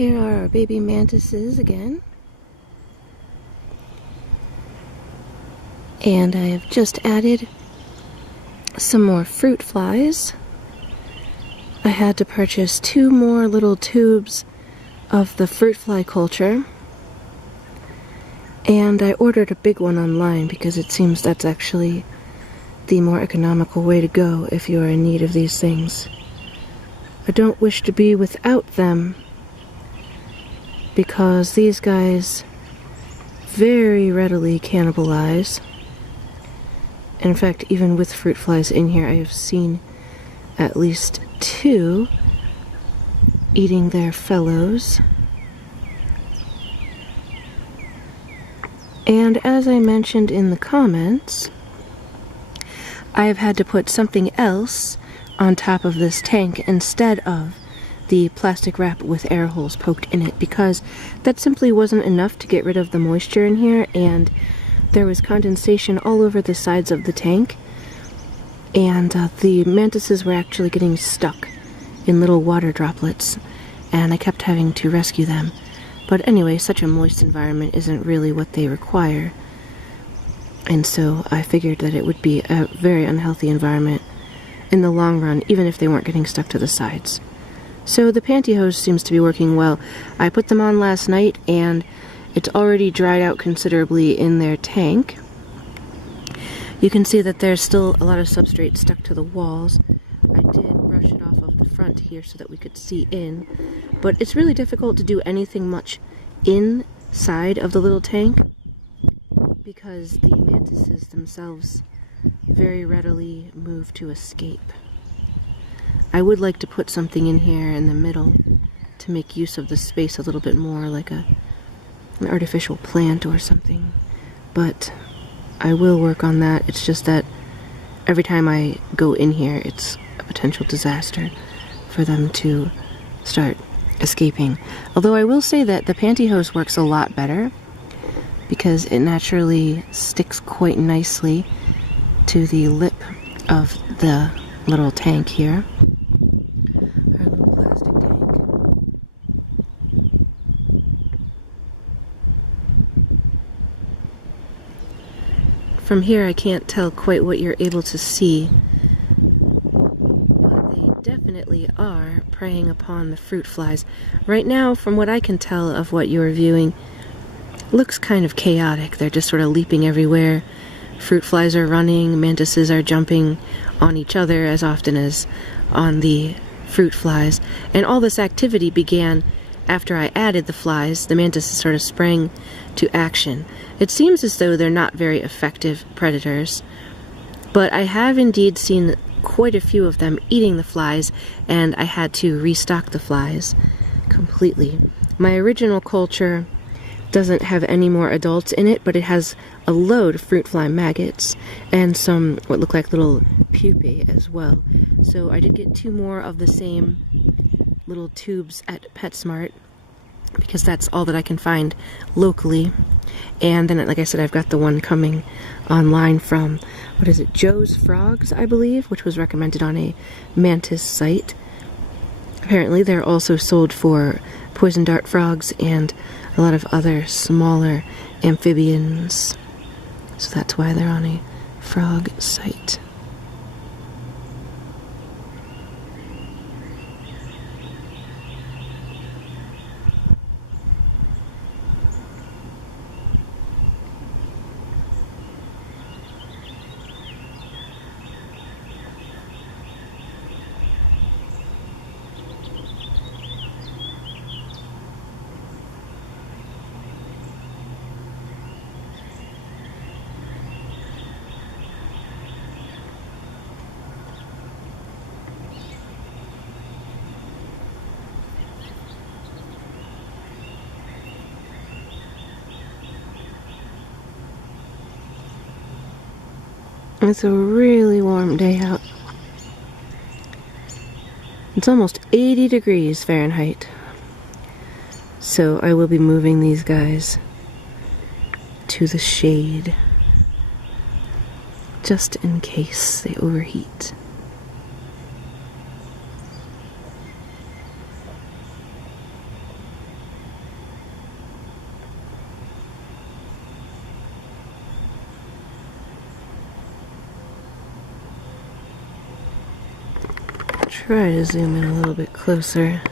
Here are our baby mantises again. And I have just added some more fruit flies. I had to purchase 2 more little tubes of the fruit fly culture. And I ordered a big one online because it seems that's actually the more economical way to go if you are in need of these things. I don't wish to be without them because these guys very readily cannibalize. In fact, even with fruit flies in here, I have seen at least 2 eating their fellows. And as I mentioned in the comments, I have had to put something else on top of this tank instead of the plastic wrap with air holes poked in it, because that simply wasn't enough to get rid of the moisture in here, and there was condensation all over the sides of the tank, and the mantises were actually getting stuck in little water droplets, and I kept having to rescue them. But anyway, such a moist environment isn't really what they require, and so I figured that it would be a very unhealthy environment in the long run, even if they weren't getting stuck to the sides. So the pantyhose seems to be working well. I put them on last night, and it's already dried out considerably in their tank. You can see that there's still a lot of substrate stuck to the walls. I did brush it off of the front here so that we could see in, but it's really difficult to do anything much inside of the little tank because the mantises themselves very readily move to escape. I would like to put something in here in the middle to make use of the space a little bit more, like an artificial plant or something, but I will work on that. It's just that every time I go in here, it's a potential disaster for them to start escaping. Although I will say that the pantyhose works a lot better because it naturally sticks quite nicely to the lip of the little tank here. Our little plastic tank. From here I can't tell quite what you're able to see, but they definitely are preying upon the fruit flies. Right now, from what I can tell of what you're viewing, looks kind of chaotic. They're just sort of leaping everywhere. Fruit flies are running, mantises are jumping on each other as often as on the fruit flies. And all this activity began after I added the flies. The mantises sort of sprang to action. It seems as though they're not very effective predators, but I have indeed seen quite a few of them eating the flies, and I had to restock the flies completely. My original culture doesn't have any more adults in it, but it has a load of fruit fly maggots and some what look like little pupae as well. So I did get 2 more of the same little tubes at PetSmart because that's all that I can find locally. And then, like I said, I've got the one coming online from, what is it, Joe's Frogs, I believe, which was recommended on a mantis site. Apparently they're also sold for poison dart frogs and a lot of other smaller amphibians. So that's why they're on a frog site. It's a really warm day out. It's almost 80 degrees Fahrenheit. So I will be moving these guys to the shade just in case they overheat. try to zoom in a little bit closer.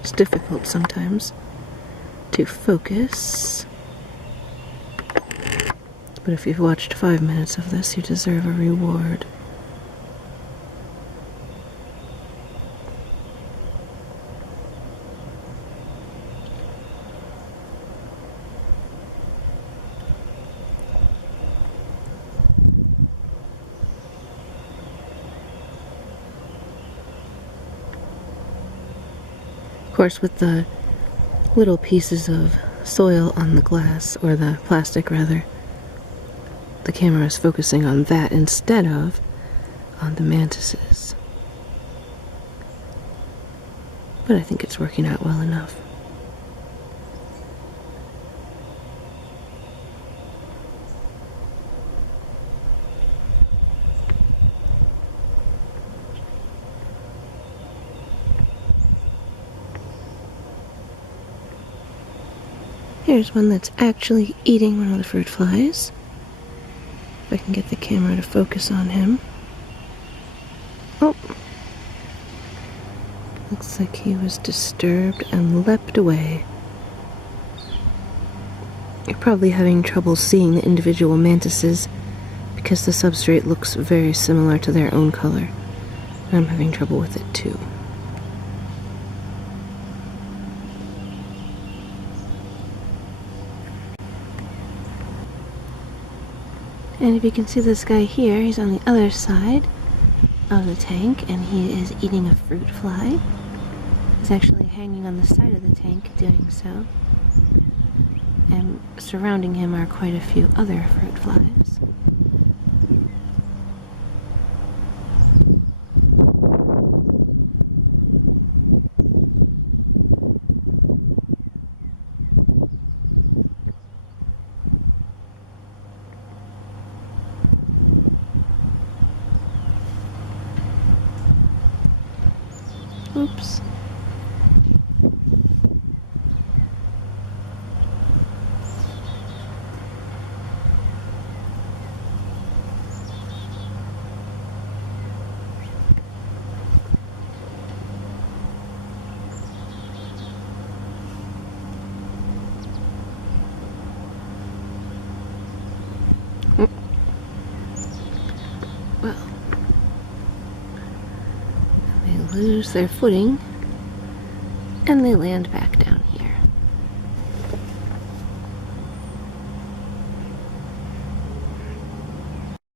It's difficult sometimes to focus. But if you've watched 5 minutes of this, you deserve a reward. Of course, with the little pieces of soil on the glass, or the plastic rather, the camera is focusing on that instead of on the mantises. But I think it's working out well enough. Here's one that's actually eating one of the fruit flies. If I can get the camera to focus on him. Oh! Looks like he was disturbed and leapt away. You're probably having trouble seeing the individual mantises because the substrate looks very similar to their own color. And I'm having trouble with it too. And if you can see this guy here, he's on the other side of the tank, and he is eating a fruit fly. He's actually hanging on the side of the tank doing so. And surrounding him are quite a few other fruit flies. Oops. Well, they lose their footing and they land back down here.